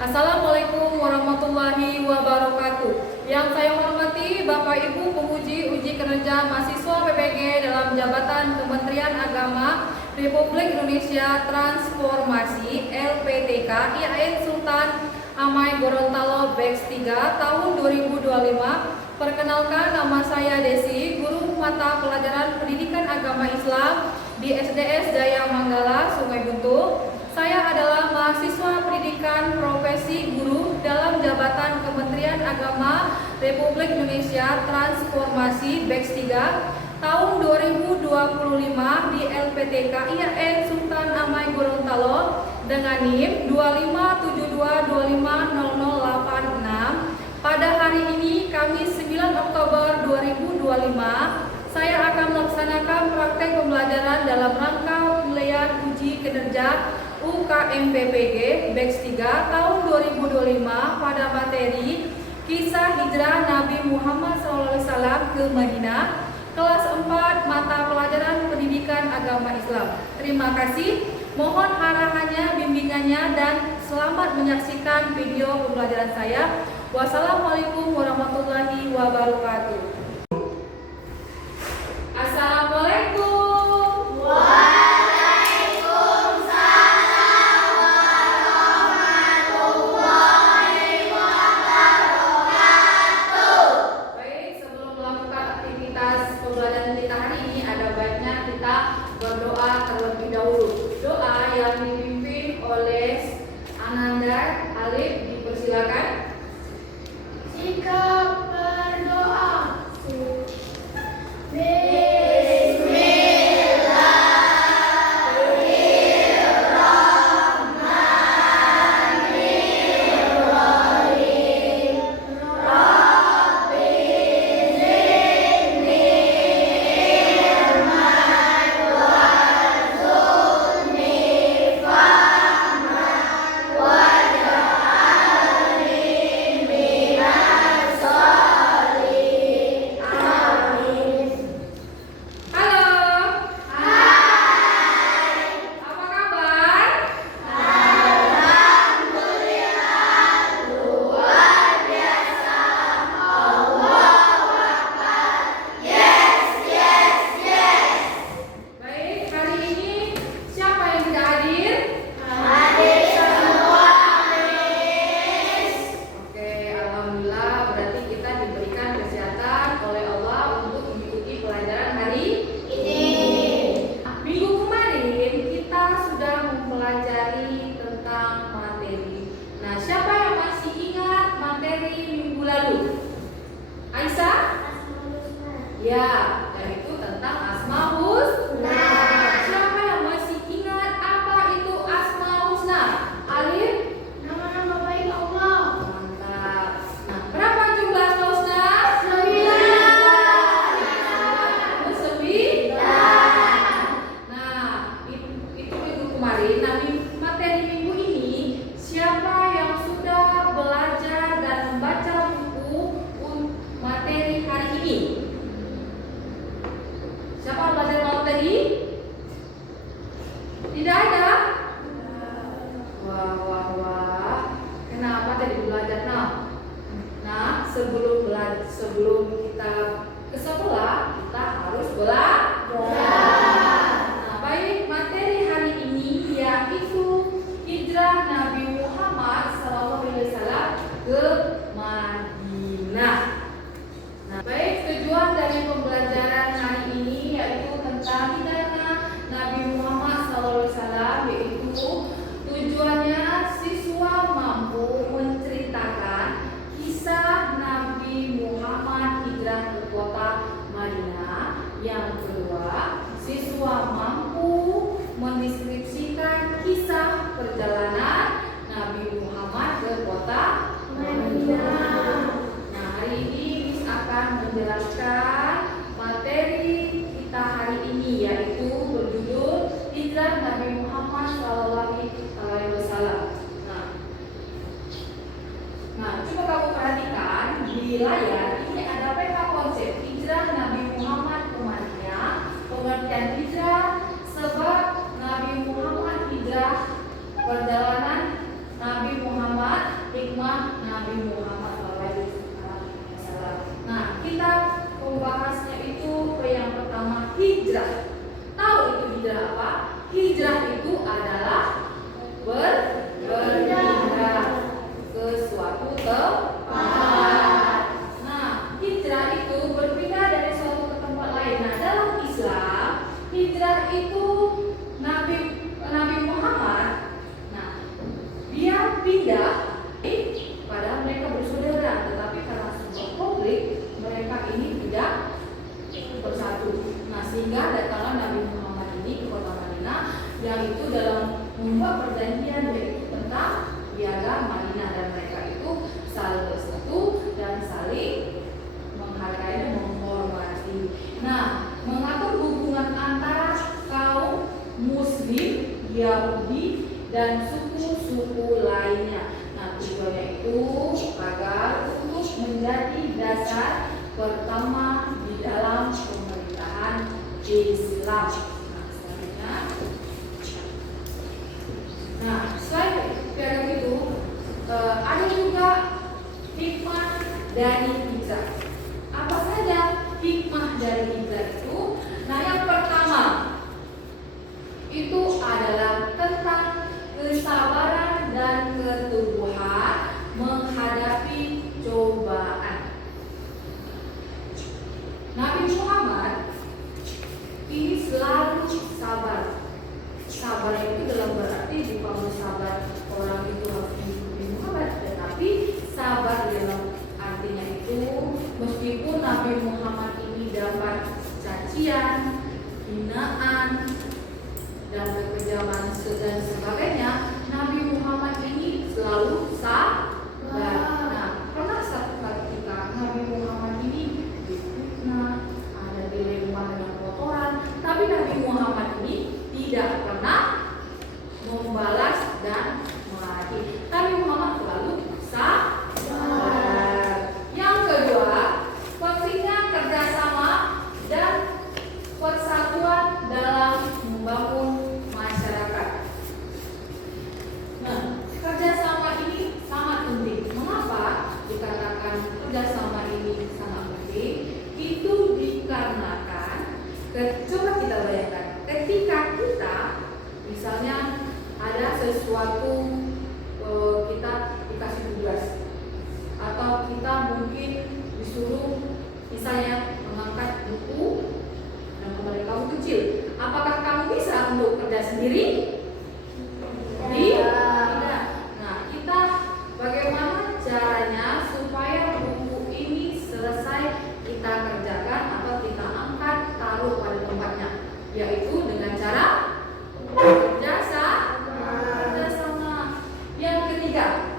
Assalamualaikum warahmatullahi wabarakatuh. Yang saya hormati Bapak Ibu penguji uji kinerja mahasiswa PPG dalam jabatan Kementerian Agama Republik Indonesia Transformasi LPTK IAIN Sultan Amai Gorontalo Batch 3 tahun 2025. Perkenalkan, nama saya Desi, guru mata pelajaran Pendidikan Agama Islam di SDS Jaya Manggala, Sungai Buntu. Saya adalah mahasiswa pendidikan profesi guru dalam jabatan Kementerian Agama Republik Indonesia Transformasi Batch 3 tahun 2025 di LPTK IAIN Sultan Amai Gorontalo dengan NIM 25722500086. Pada hari ini, Kamis 9 Oktober 2025, saya akan melaksanakan praktek pembelajaran dalam rangka penilaian uji kinerja UKM-PPG Batch 3 tahun 2025 pada materi Kisah Hijrah Nabi Muhammad SAW ke Madinah, kelas 4 mata pelajaran Pendidikan Agama Islam. Terima kasih, mohon arahannya, bimbingannya, dan selamat menyaksikan video pembelajaran saya. Wassalamualaikum warahmatullahi wabarakatuh. Assalamualaikum. Pembelajaran kita hari ini ada baiknya kita berdoa terlebih dahulu. Doa yang dipimpin oleh Ananda Alif, dipersilakan. Sikap berdoa. Ya, yaitu tentang Asmaul Husna. Siapa yang masih ingat apa itu Asmaul Husna? Alif? Nama-nama baik Allah. Mantap. Nah, berapa jumlah Asmaul Husna? 9. Nah, itu minggu kemarin. Nah, materi minggu ini, siapa yang sudah belajar dan membaca buku materi hari ini? Siapa belajar materi? Tidak ada? Wah. Kenapa tadi belajar? Nah, sebelum kita ke sekolah, kita harus belajar. Nah, baik, materi hari ini yaitu hijrah Nabi Muhammad SAW ke Madinah. Nah, baik, tujuan dari pembelajaran hari ini yaitu tentang hijrah Nabi Muhammad SAW, yaitu tujuannya siswa mampu menceritakan kisah Nabi Muhammad hijrah ke kota Madinah. Yang kedua, siswa mampu mendeskripsikan kisah perjalanan Nabi Muhammad ke kota Madinah. Nah, hari ini Miss akan menjelaskan materi kita hari ini, yaitu berjudul hijrah Nabi Muhammad SAW. Nah, coba kamu perhatikan di layar ini ada peta konsep hijrah Nabi Muhammad ke Madinah, pengertian hijrah, sebab Nabi Muhammad hijrah, perjalanan Nabi Muhammad Nabi Muhammad SAW. Nah, kita membahasnya itu yang pertama hijrah. Tahu itu hijrah apa? Hijrah itu adalah berpindah ke suatu tempat. Nah, hijrah itu berpindah dari suatu ke tempat lain. Nah, dalam Islam, hijrah itu Nabi Muhammad, nah, dia pindah padahal mereka bersaudara, tetapi karena sebuah konflik mereka ini tidak bersatu. Nah, sehingga datanglah Nabi Muhammad ini ke kota Madinah, yang itu dalam membuat perjanjian yaitu tentang piagam Madinah, dan mereka itu saling bersatu dan saling menghargai dan menghormati. Nah, mengatur hubungan antara kaum Muslim, Yahudi, dan suku-suku lainnya. Nah, tujuannya itu agar untuk menjadi dasar pertama di dalam pemerintahan Islam. Nah, selanjutnya. Nah, selain piagam itu ada juga hikmah dari hijrah. Apa saja hikmah dari hijrah itu? Nah, yang pertama itu adalah tentang kesabaran dan keteguhan menghadapi cobaan. Nabi Muhammad ini selalu sabar. Sabar itu dalam berarti bukan sabar orang itu harus mengikuti Muhammad, tetapi sabar dalam artinya itu meskipun Nabi Muhammad ini dapat cacian, hinaan, dan kekejaman dan sebagainya, Nabi Muhammad ini selalu sabar. Nah, pernah satu ketika Nabi Muhammad ini difitnah, ada dilempar dengan kotoran, tapi Nabi Muhammad ini tidak pernah membalas dan marahi. Nabi Muhammad selalu sabar. Yang kedua, pentingnya kerjasama dan persatuan dalam membangun masyarakat. Nah, kerjasama ini sangat penting. Mengapa dikatakan kerjasama ini sangat penting? Itu dikarenakan, coba kita bayangkan, ketika kita misalnya ada sesuatu, kita dikasih tugas, atau kita mungkin disuruh misalnya mengangkat buku dan kembali kamu kecil, apakah kamu bisa untuk kerja sendiri? Tidak. Nah, kita bagaimana caranya supaya buku ini selesai kita kerjakan atau kita angkat taruh pada tempatnya, yaitu dengan cara kerjasama. Yang ketiga,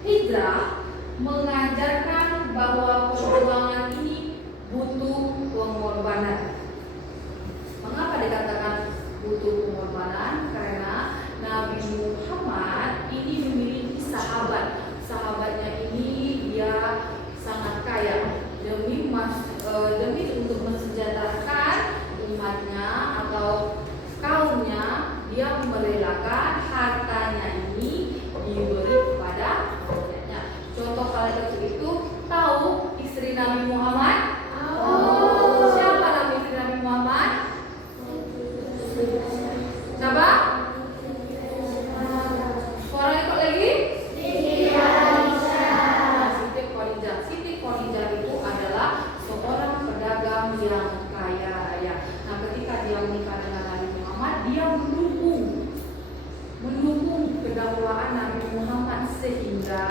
hijrah mengajarkan bahwa perjuangan ini butuh pengorbanan. Mengapa dikatakan butuh pengorbanan? Karena Nabi Muhammad ini memiliki sahabat. Sahabatnya ini dia sangat kaya. Demi untuk mensejahterakan umatnya atau kaumnya, dia merelakan hartanya ini diberi kepada rakyatnya. Contoh kali itu tahu istri Nabi Muhammad? Siapa nama istri Nabi Muhammad? Siapa? Orang ikut lagi? Siti Khadijah. Siti Khadijah itu adalah seorang pedagang yang kaya raya. Nah, ketika dia menikah dengan Nabi Muhammad, dia mendukung kedakwaan Nabi Muhammad, sehingga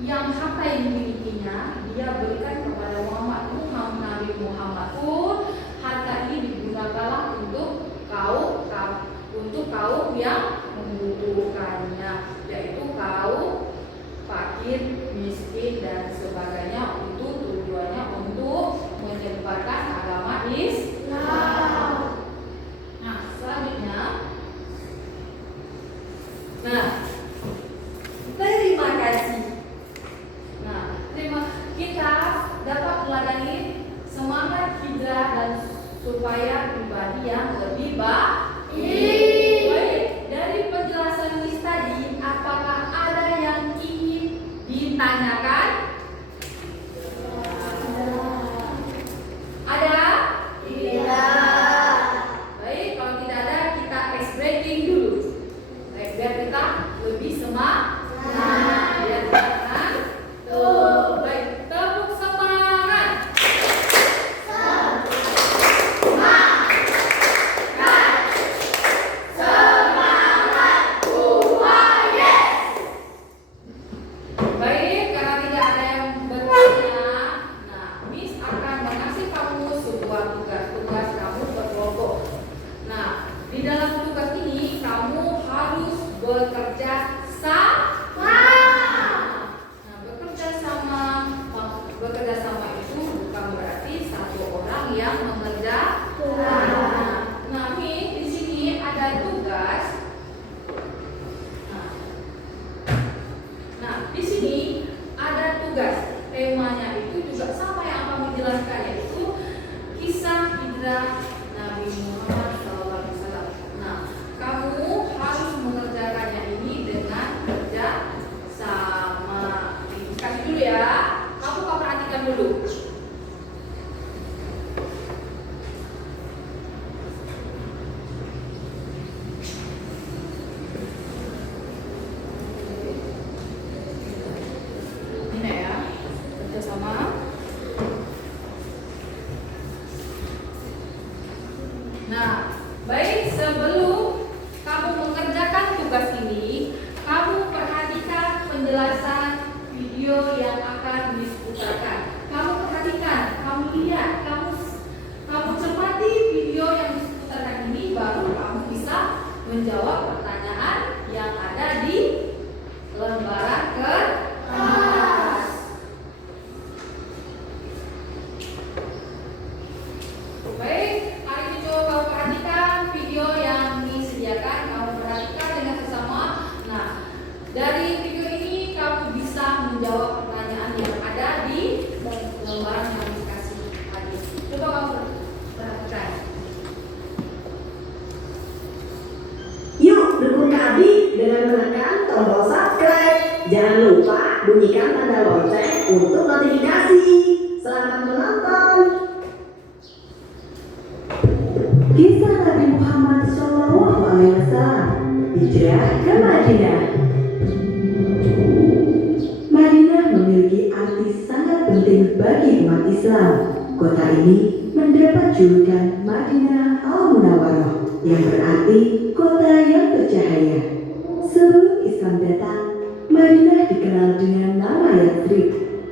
yang harta yang dimilikinya dia berikan kepada Nabi Muhammad pun harta ini digunakanlah untuk kaum yang membutuhkannya, yaitu kaum fakir, miskin, dan sebagainya, untuk tujuannya untuk menyebarkan agama Islam. Nah, selanjutnya, terima kasih. Kita dapat meladani semangat hijrah dan supaya pribadi yang lebih baik. Dari penjelasan list tadi, apakah ada di sini ada tugas. Temanya itu juga sama yang kami jelaskan, yaitu kisah hijrah Nabi Muhammad SAW. Nah, kamu harus mengerjakannya ini dengan kerja sama. Kasih dulu ya. Kamu perhatikan dulu. Ini ya, kerja sama. Nah, baik, sebelum kamu mengerjakan tugas ini, kamu perhatikan penjelasan video yang akan diputarkan. Kamu perhatikan, kamu lihat, kamu cermati video yang diputarkan ini, baru kamu bisa menjawab pertanyaan yang ada di lembaran kertas. Baik, hari ini coba kamu perhatikan video yang disediakan, kamu perhatikan dengan sesama. Nah, dari video ini kamu bisa menjawab pertanyaan yang ada di lembaran yang dikasih tadi. Coba kamu perhatikan. Yuk dukung kami dengan menekan tombol subscribe. Jangan lupa bunyikan tanda lonceng untuk notifikasi. Selamat menonton. Kisah Nabi Muhammad SAW hijrah ke Madinah. Madinah memiliki arti sangat penting bagi umat Islam. Kota ini mendapat julukan Madinah Al-Munawwarah, yang berarti kota yang bercahaya. Sebelum Islam datang, Madinah dikenal dengan nama Yathrib.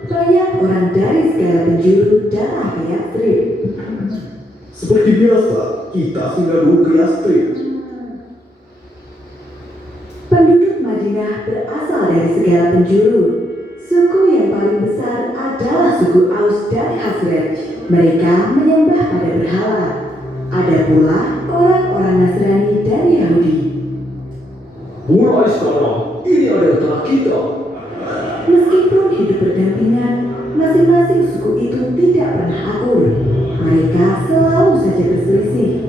Banyak orang dari segala penjuru datang ke Yathrib. Seperti biasa, kita sudah dulu ke Yathrib. Penduduk Madinah berasal dari segala penjuru. Suku yang paling besar adalah suku Aus dan Khazraj. Mereka menyembah pada berhala. Ada pula orang-orang Nasrani dan Yahudi. Mulai sekarang, ini adalah tanah kita. Meskipun hidup berdampingan, masing-masing suku itu tidak pernah akur. Mereka selalu saja berselisih.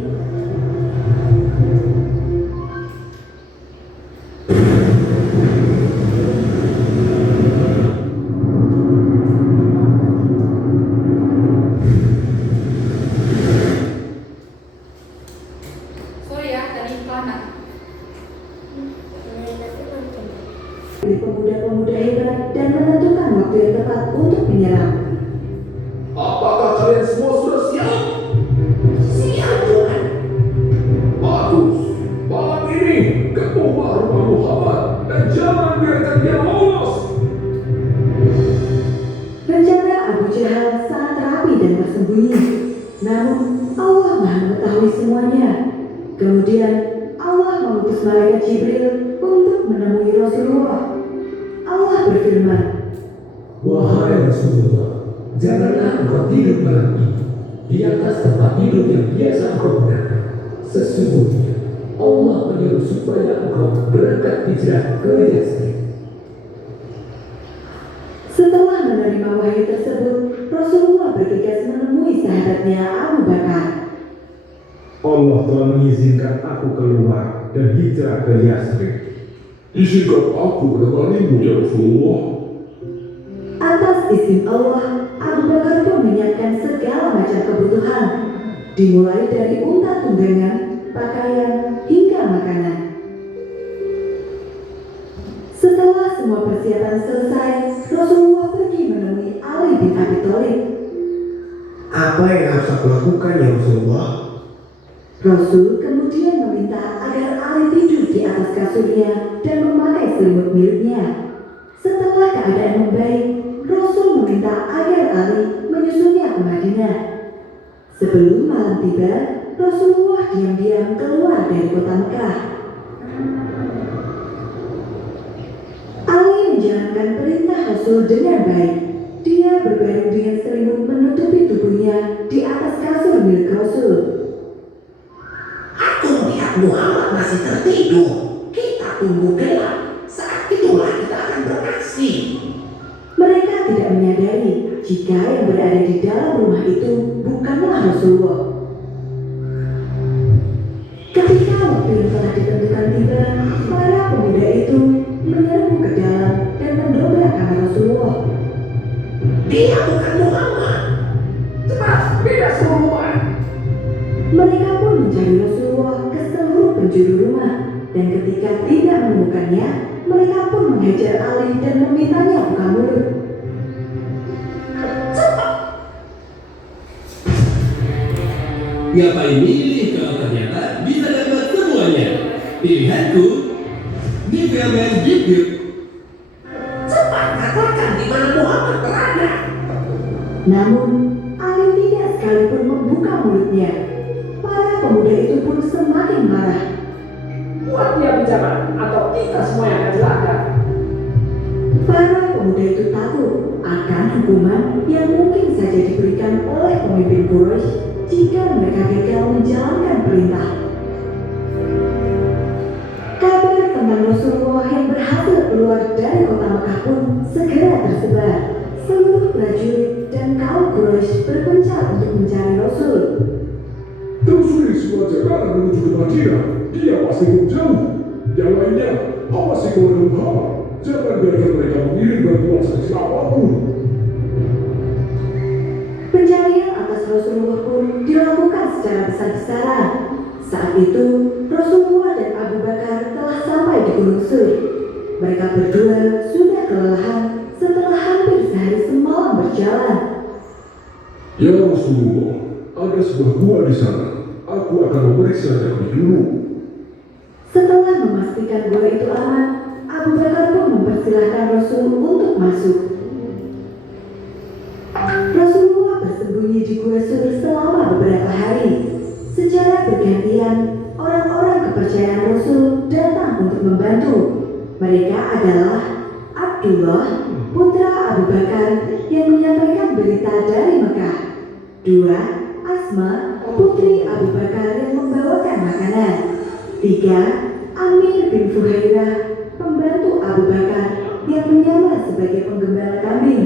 Sorry ya, tadi iklanan. Pemuda-pemuda hebat dan menentukan waktu yang tepat untuk menyerang. Apakah kalian semua sudah siap? Siap, Tuhan. Bagus. Malam ini, kepunglah rumah Muhammad dan jangan biarkan dia lolos. Rencana Abu Jahal sangat rapi dan tersembunyi. Namun Allah Maha mengetahui semuanya. Kemudian Allah mengutus malaikat Jibril untuk menemui Rasulullah. Allah berfirman, Wahai Rasulullah, janganlah engkau tidur malam ini di atas tempat tidur yang biasa engkau gunakan. Sesungguhnya Allah menyuruh supaya engkau berangkat hijrah ke Yathrib. setelah menerima wahyu tersebut, Rasulullah bergegas menemui sahabatnya Abu Bakar. Allah telah mengizinkan aku keluar dan hijrah ke Yathrib. Izinkan aku menemanimu ya Rasulullah. Atas izin Allah, Abu Bakar pun menyiapkan segala macam kebutuhan, dimulai dari unta tunggangan, pakaian, hingga makanan. Setelah semua persiapan selesai, Rasulullah pergi menemui Ali bin Abi Thalib. Apa yang harus aku lakukan ya Rasulullah? Rasul kemudian meminta agar Ali tidur di atas kasurnya dan memakai selimut miliknya. Setelah keadaan membaik, Rasul meminta agar Ali menyusulnya ke Madinah. Sebelum malam tiba, Rasulullah diam-diam keluar dari kota Mekah. Ali menjalankan perintah Rasul dengan baik. Dia berbaring dengan selimut menutupi tubuhnya di atas kasur milik Rasul. Aku melihat Muhammad masih tertidur. Kita tunggu gelap. Saat itulah kita akan beraksi. jika yang berada di dalam rumah itu bukanlah Rasulullah. Ketika waktu yang telah ditentukan tiba, para pemuda itu menyerbu ke dalam dan mendobrak kamar Rasulullah. Dia bukan Muhammad. Cepat, bebas semua. Mereka pun mencari Rasulullah ke seluruh penjuru rumah, dan ketika tidak menemukannya, mereka pun menghajar Ali dan memintanya buka mulut. Ngapain milih kalau ternyata bisa dapat semuanya? Pilihanku, Nivea Men Gift You. Cepat katakan di mana Muhammad berada. Namun, Ali tidak sekalipun membuka mulutnya. Para pemuda itu pun semakin marah. Buat dia bicara atau kita semua yang akan celaka. Para pemuda itu takut akan hukuman yang mungkin saja diberikan oleh pemimpin Quraisy jika mereka gagal menjalankan perintah. Kabar tentang Rasulullah yang berhasil keluar dari kota Mekah pun segera tersebar. Seluruh prajurit dan kaum Quraisy berpencar untuk mencari Rasul. Telusuri semua jalanan menuju ke Madinah. Dia pasti belum jauh. Yang lainnya, awasi keluarga Muhammad. Jangan biarkan mereka mengirim bantuan sekecil apapun. Pencarian atas Rasulullah pun dilakukan secara besar-besaran. Saat itu, Rasulullah dan Abu Bakar telah sampai di Gunung Sur. Mereka berdua sudah kelelahan setelah hampir sehari semalam berjalan. Ya Rasulullah, ada sebuah gua di sana. Aku akan memeriksanya lebih dulu. Setelah memastikan gua itu aman, Abu Bakar pun mempersilahkan Rasul untuk masuk. Rasulullah bersembunyi di Gua Sur selama beberapa hari. Secara bergantian, orang-orang kepercayaan Rasul datang untuk membantu. Mereka adalah Abdullah, putra Abu Bakar yang menyampaikan berita dari Mekah. 2. Asma, putri Abu Bakar yang membawakan makanan. 3. Amir bin Fuhairah, pembantu Abu Bakar yang menyamar sebagai penggembala kambing.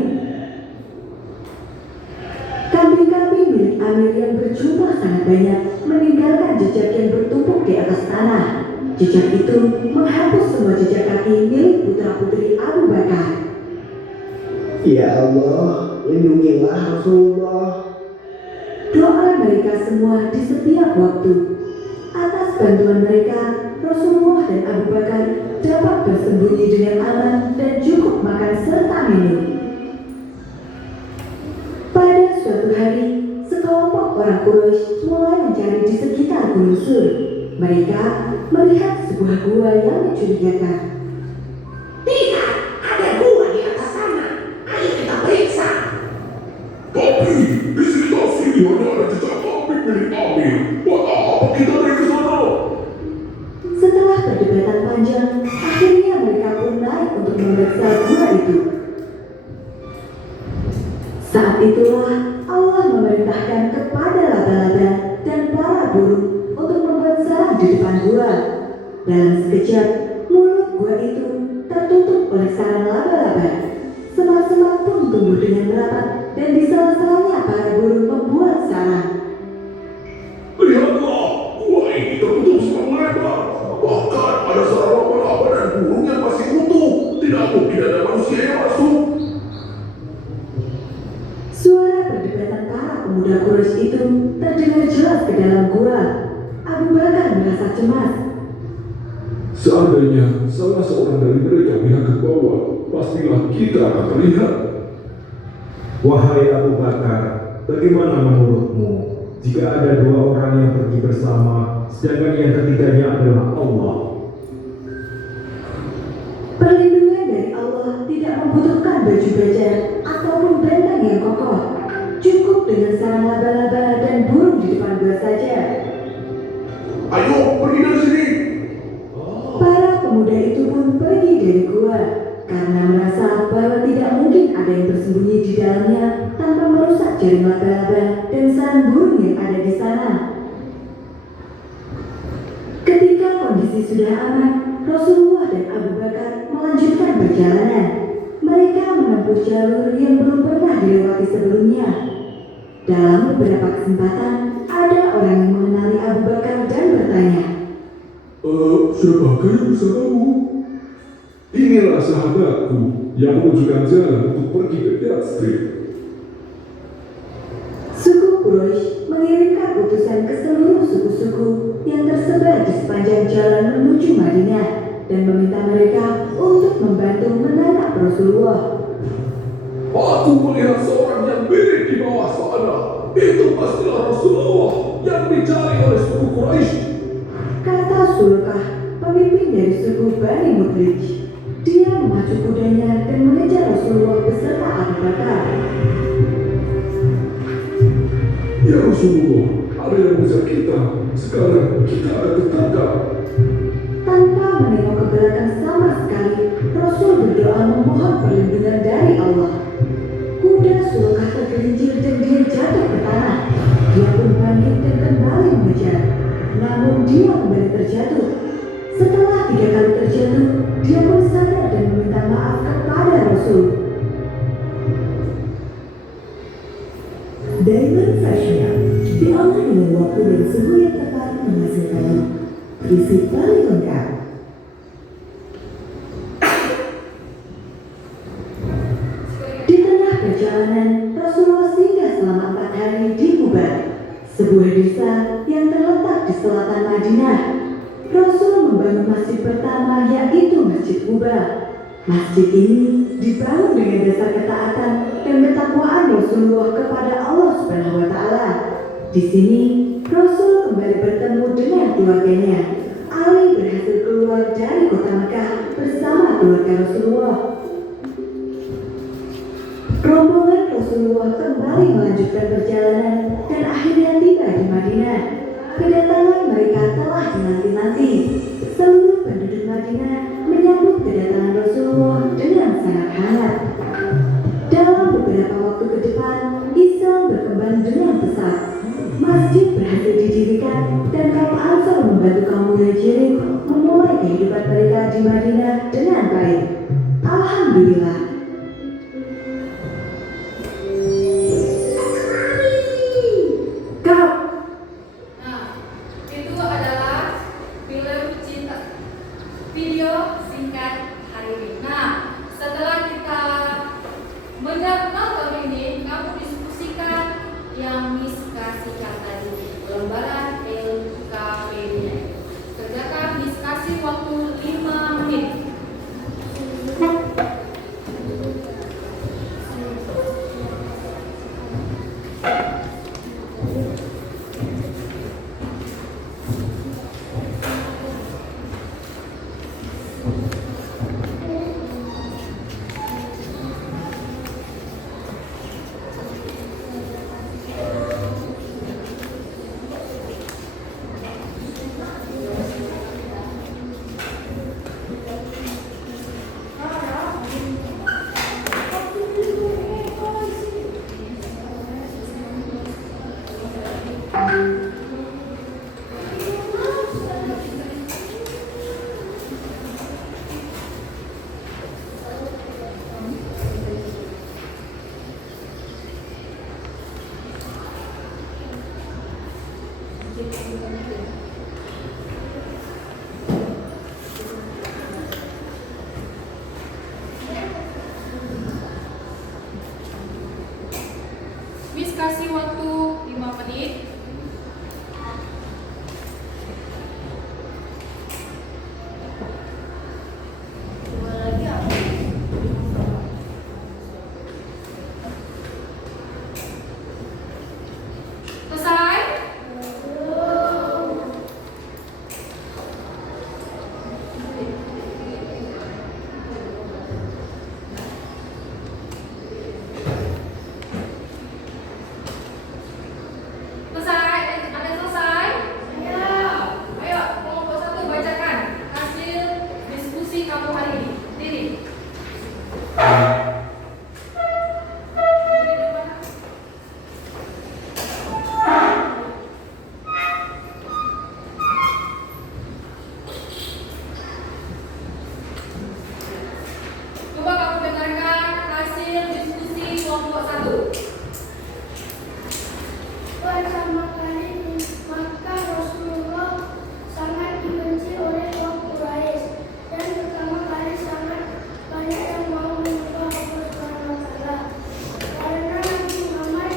Kambing-kambing milik Amir yang berjumlah sangat banyak meninggalkan jejak yang bertumpuk di atas tanah. Jejak itu menghapus semua jejak kaki milik putra-putri Abu Bakar. Ya Allah, lindungilah Rasulullah. Doa mereka semua di setiap waktu. Atas bantuan mereka, Rasulullah dan Abu Bakar dapat bersembunyi dengan aman dan cukup makan serta minum. Pada suatu hari, sekelompok orang Quraisy mulai mencari di sekitar Gunung Sur. Mereka melihat sebuah gua yang mencurigakan. Tidak, ada gua di atas sana. Ayo kita periksa. Tapi, di sekitar sini hanya ada jejak kambing milik Amir. Buat apa kita naik ke sana? Setelah perdebatan panjang, akhirnya mereka pun naik untuk memeriksa gua itu. Saat itulah Allah memerintahkan kepada laba-laba dan para burung untuk membuat sarang di depan gua. Dalam sekejap, mulut gua itu tertutup oleh sarang laba-laba. Semak-semak pun tumbuh dengan rapat dan di sela-selanya para burung membuat sarang. Lihatlah, gua ini tertutup selang lebar. Bahkan ada sarang laba-laba dan burung yang masih utuh. Tidak mungkin ada manusia yang masuk. Suara perdebatan para pemuda Quraisy itu terdengar jelas ke dalam gua. Abu Bakar merasa cemas. Seandainya salah seorang dari mereka melihat ke bawah, pastilah kita akan terlihat. Wahai Abu Bakar, bagaimana menurutmu jika ada dua orang yang pergi bersama, sedangkan yang ketiganya adalah Allah? Perlindungan dari Allah tidak membutuhkan baju baja ataupun benteng yang kokoh. Cukup dengan sarang laba-laba dan burung di depan gua saja. Ayo, pergi dari sini. Para pemuda itu pun pergi dari gua karena merasa bahwa tidak mungkin ada yang bersembunyi di dalamnya tanpa merusak jaring laba-laba dan sarang burung yang ada di sana. Ketika kondisi sudah aman, Rasulullah dan Abu Bakar melanjutkan perjalanan. Mereka menempuh menempuh jalur yang belum pernah dilewati sebelumnya. Dalam beberapa kesempatan, ada orang yang mengenali Abu Bakar dan bertanya, Siapakah yang bersamamu? Inilah sahabatku yang menunjukkan jalan untuk pergi ke Dead Street. suku Quraisy mengirimkan utusan ke seluruh suku-suku yang tersebar di sepanjang jalan menuju Madinah dan meminta mereka untuk membantu menangkap Rasulullah. Aku melihat seorang yang mirip di bawah sana. Itu pastilah Rasulullah yang dicari oleh suku Quraisy. Kata Sulkah, pemimpin dari suku Bani Mudlij. Dia memacu kudanya dan mengejar Rasulullah beserta Abu Bakar. Ya Rasulullah, ada yang mengejar kita. Sekarang kita akan tertangkap. Tanpa menengok ke belakang sama sekali, Rasul berdoa memohon perlindungan dari Allah. Kuda Sulkah tergelincir dan dia jatuh ke tanah. Dia pun bangkit dan kembali mengejar. Namun dia kembali terjatuh. Setelah 3 kali terjatuh, dia pun sadar dan meminta maaf kepada Rasul. Diamond Fashionnya diolah dengan waktu dan suhu yang tepat menghasilkan isi paling lengkap. Di tengah perjalanan, Rasulullah singgah selama 4 hari di Quba, sebuah desa yang terletak di selatan Madinah. Rasul membangun masjid pertama, yaitu Masjid Quba. Masjid ini dibangun dengan dasar ketaatan dan ketakwaan Rasulullah kepada Allah Subhanahu wa Ta'ala. Di sini, Rasul kembali bertemu dengan keluarganya. Ali berhasil keluar dari kota Mekah bersama keluarga Rasulullah. Rombongan Rasulullah kembali melanjutkan perjalanan dan akhirnya tiba di Madinah. Kedatangan mereka telah dinanti-nanti. Seluruh penduduk Madinah menyambut kedatangan Rasulullah dengan sangat hangat. Dalam beberapa waktu ke depan, Islam berkembang dengan pesat. Masjid berhasil didirikan dan kaum Ansar membantu kaum Muhajirin memulai kehidupan mereka di Madinah dengan baik. Alhamdulillah. Nah, itu adalah video singkat hari ini. Nah, setelah kita menonton ini, kamu diskusikan yang Miss kasihkan tadi, lembaran LKPD. Kerjakan, Miss kasih waktu 5 menit. Pertama kali di Makkah, Rasulullah sangat dibenci oleh kaum Quraisy, dan pertama kali sangat banyak yang mau menyembah Allah Subhanahu wa Ta'ala. Karena Nabi Muhammad,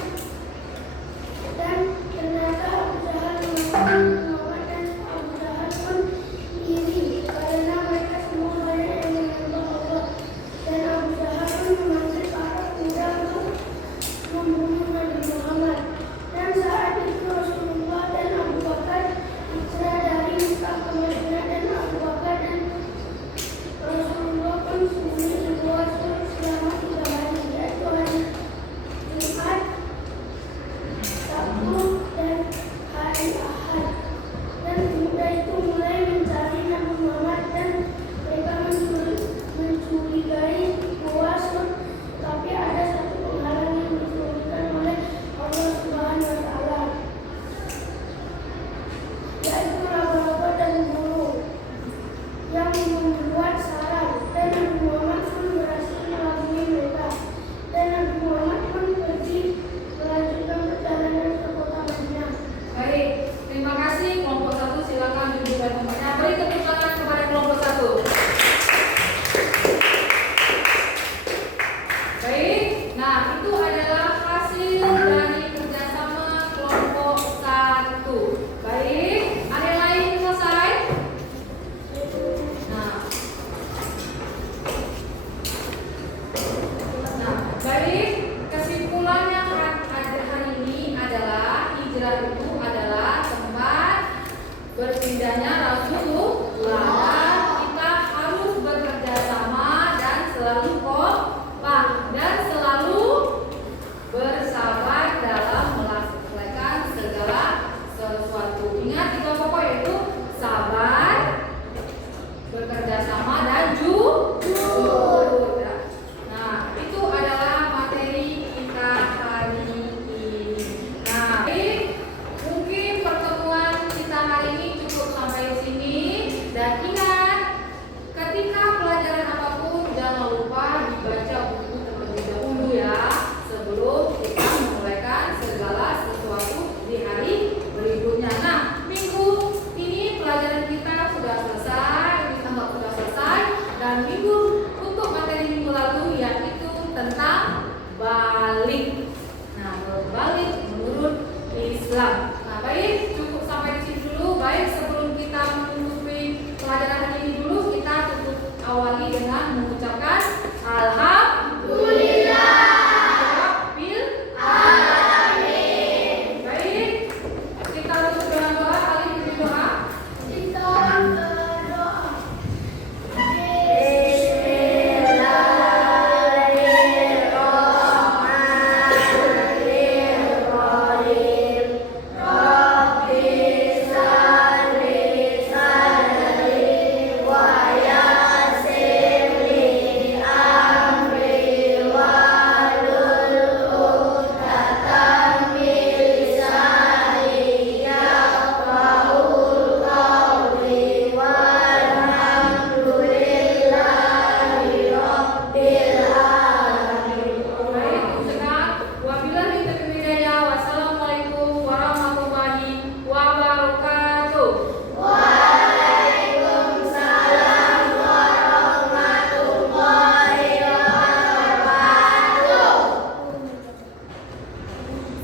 dan ternyata Abu Jahal mengatakan Muhammad, dan Abu Jahal pun iri karena mereka semua banyak yang menyembah Allah, dan Abu Jahal pun memanggil para pemuda untuk membunuh Nabi Muhammad. Dan saat itu Rasulullah dan Abu Bakar hijrah dari Mekah ke Madinah, dan Abu Bakar dan Rasulullah pun sembunyi di luar surga selama 3 hari, yaitu hari Jumat, Sabtu, dan hari Ahad. Dan pemuda itu mulai mencari Nabi Muhammad, dan mereka mencurigai Gua Sur, tapi ada satu penghalang yang diturunkan oleh Allah Subhanahu wa Ta'ala, yaitu laba-laba dan burung yang membuat sarang, dan Nabi Muhammad pun berhasil melabui mereka, dan Nabi Muhammad pun pergi melanjutkan perjalanan ke kota Madinah. Baik, terima kasih kelompok 1, silakan duduk pada tempatnya. Beri tepuk tangan kepada kelompok 1. Baik, nah itu adalah hasil dari kerjasama kelompok 1. Baik, ada yang lain selesai? Nah, baik, kesimpulannya hari ini adalah hijrah itu adalah tempat berpindahnya Rasulullah, dan kita harus bekerja sama dan selalu kompak dan selalu bersabar dalam melaksanakan segala sesuatu. Ingat 3 pokok, yaitu sabar, bekerja sama, dan jujur. Nah, itu adalah materi kita hari ini. Nah, baik, mungkin pertemuan kita hari ini cukup sampai sini. Dan ingat, ketika pelajaran apapun jangan lupa dibaca buku terlebih dahulu ya, sebelum kita memulaikan segala sesuatu di hari berikutnya. Nah, minggu ini pelajaran kita sudah selesai, ditambah sudah selesai, dan minggu untuk materi minggu lalu yaitu tentang balik. Nah, berbalik menurut Islam. Nah, baik, cukup sampai di sini dulu. Baik, sebelum kita menutupi pelajaran hari ini dulu, kita tutup awali dengan mengucapkan Alhamdulillah. Baik, kita tutup dengan doa. Kali ini doa. Kita berdoa. Baik, sekarang wabillahi taufiq wal hidayah. Wassalamualaikum warahmatullahi wabarakatuh.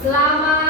Selamat